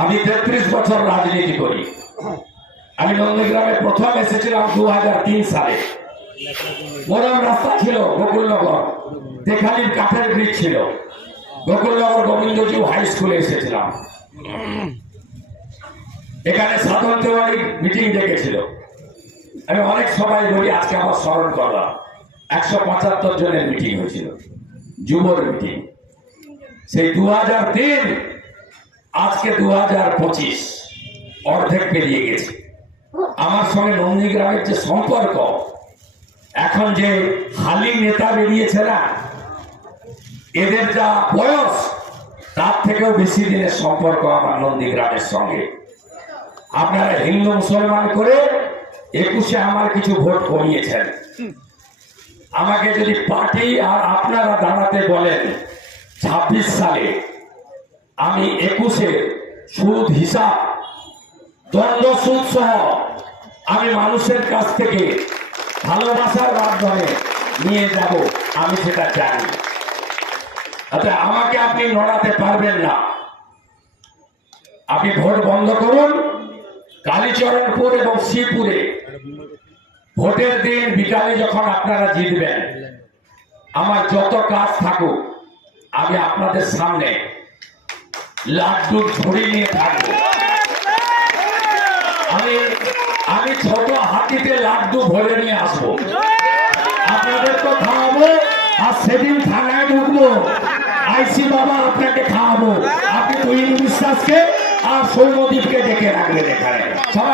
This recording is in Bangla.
আমি 33 বছর রাজনীতি করি। আমি নন্দীগ্রামে প্রথম এসেছিলাম 2003 সালে। মোরাম রাস্তা ছিল গোকুলনগর, দেখালির কাঠের ব্রিজ ছিল। গোকুলনগর গোবিন্দজিউ হাই স্কুলে এসেছিলাম। এখানে সাধন তেওয়ারি মিটিং ডেকেছিল। আমি অনেক সবাই বলি, আজকে আমার স্মরণ করলাম। 175 জনের মিটিং হয়েছিল, যুবর মিটিং। সেই 2003, আজকে 2025, অর্ধেক পেরিয়ে গেছে। আমার সঙ্গে নন্দীগ্রামের যে সম্পর্ক, এখন যে হালি নেতা বেরিয়েছে না, এদের যা বয়স, তার থেকেও বেশি দিনের সম্পর্ক আমার নন্দীগ্রামের সঙ্গে। আপনারা হিন্দু মুসলমান করে 21-এ আমার কিছু ভোট কমিয়েছেন। আমাকে যদি পার্টি আর আপনারা দাঁড়াতে বলেন 26 সালে, আমি 21-এ সুদ হিসাব, দণ্ড সুদ সহ আমি মানুষের কাছ থেকে ভালোবাসার মাধ্যমে নিয়ে যাব, আমি সেটা জানি। আচ্ছা, আমাকে আপনি নড়াতে পারবেন না। আপনি ভোট বন্ধ করুন। কালীচরণপুর এবং শ্রীপুরে ভোটের দিন বিকালে যখন আপনারা জিতবেন, আমার যত কাজ থাকুক, আমি আপনাদের সামনে লাড্ডু ঝুড়ি নিয়ে থাকবো। আমি ছোট হাতিতে লাড্ডু ভরে নিয়ে আসবো, আপনাদের তো খাওয়াবো। আর সেদিন থানায় ঢুকবো, আইসি বাবা আপনাকে খাওয়াবো। আপনি তুহিন বিশ্বাসকে আর সৌম্যদীপকে ডেকে রাখলেন এখানে।